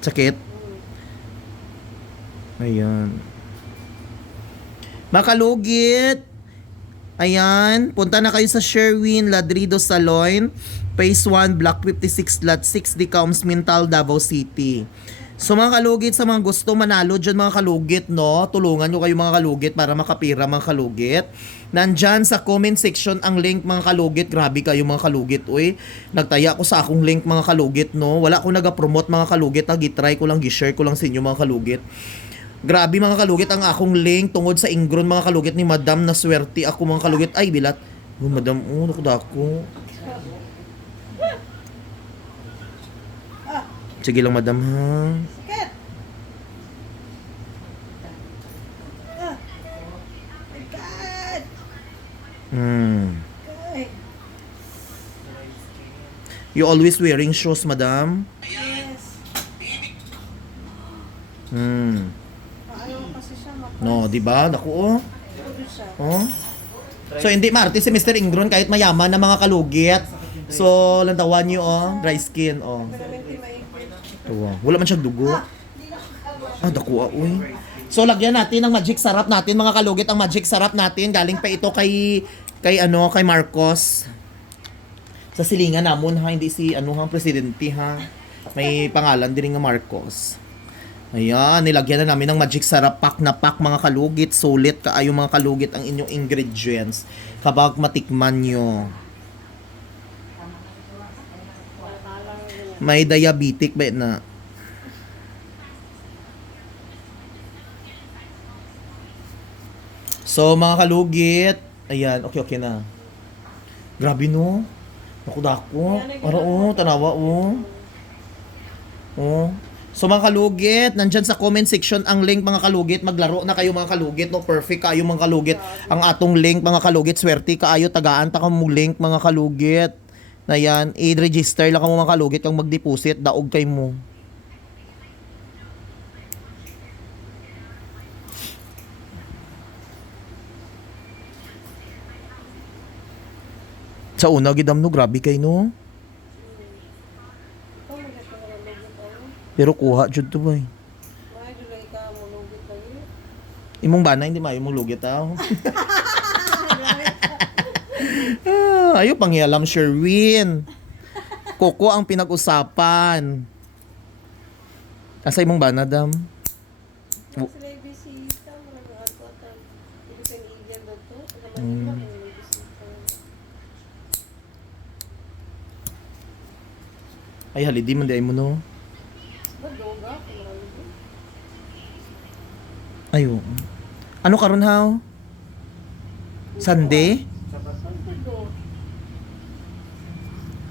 Sakit? Ayan. Makalugit. Ayan. Punta na kayo sa Sherwin Ladrido Salon. Phase 1, Block 56, Lot 6, Decoms, Mintal, Davao City. So mga kalugit, sa mga gusto manalo dyan mga kalugit, no? Tulungan nyo kayo mga kalugit para makapira mga kalugit. Nandyan sa comment section ang link mga kalugit. Grabe kayo mga kalugit, uy. Nagtaya ko sa akong link mga kalugit, no? Wala ko nag-promote mga kalugit. Nag-try ko lang, gi-share ko lang sa inyo mga kalugit. Grabe mga kalugit ang akong link tungod sa ingron mga kalugit ni Madam, na swerte ako mga kalugit. Ay, bilat. Oh, Madam, nakudako. Sige lang, Madam, ha? Sakit! My God! Okay. You always wearing shoes, Madam? Yes. Ayaw kasi siya mapos. No, di ba? Naku, oh. Puro siya. Oh. So, hindi maarte si Mr. Ingron kahit mayaman na mga kalugit. So, lantawan niyo, oh. Dry skin, oh. Permanente may Tuwa. Wala man siyang dugo. Dakuha, uy. So, lagyan natin ng magic sarap natin, mga kalugit. Ang magic sarap natin, galing pa ito kay Marcos. Sa silingan namon, ha. Hindi si, presidente, ha. May pangalan din nga Marcos. Ayan, nilagyan na namin ng magic sarap pack na pack, mga kalugit. Sulit kaayo mga kalugit ang inyong ingredients kapag matikman nyo. May diabetic ba na? So mga kalugit, ayan, okay na. Grabe, no? Naku dako. Oh, tanawa, oh. Oh. So mga kalugit, nandyan sa comment section ang link mga kalugit. Maglaro na kayo mga kalugit, no? Perfect kayo mga kalugit. Ang atong link mga kalugit, swerte kaayo, tagaan ta ka mo link mga kalugit. Na yan, i-register lang ka mo mga kalugit kang mag-deposit, daog kay mo. Sa una, gidam no, grabe kay no. Pero kuha jud to boy. May dulay ka mo lugit lagi. Imong bana hindi maayo mong lugit taw. Ayo pangyalam Sherwin. Koko ang pinag-usapan. Asa imong bana dam? Sila yung bisita, mga ato-atan. Philippine Indian daw to. Alam mo yung bisita. Ay halidi man di mo no. Badoga, marami din. Ayo. Ano karon haw? Sunday? Saan ka do?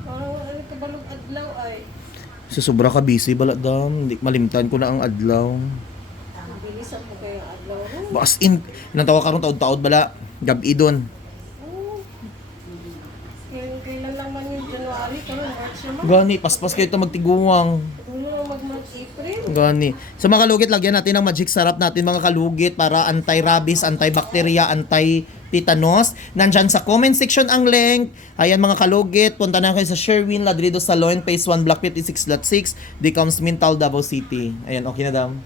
Parang ano kabalog adlaw ay. Sa sobra ka busy bala dam. Hindi malimtan ko na ang adlaw. Bilisan mo kayo ang adlaw ro. Bas in, nantawa karon taod-taod bala. Gabi don. Oo. Kailan lang man yung January, karon March naman. Gani, paspas kayo ito magtiguwang. Ano na mag-March, April? Gani. Sa mga kalugit, lagyan natin ng magic sarap natin mga kalugit para anti-rabies, anti-bacteria, anti-tetanus. Nandyan sa comment section ang link. Ayan mga kalugit, punta na kayo sa Sherwin Ladrido Salon, Phase 1, Block 56, Lot 6, Decoms, Mintal, Davao City. Ayan, okay na dam.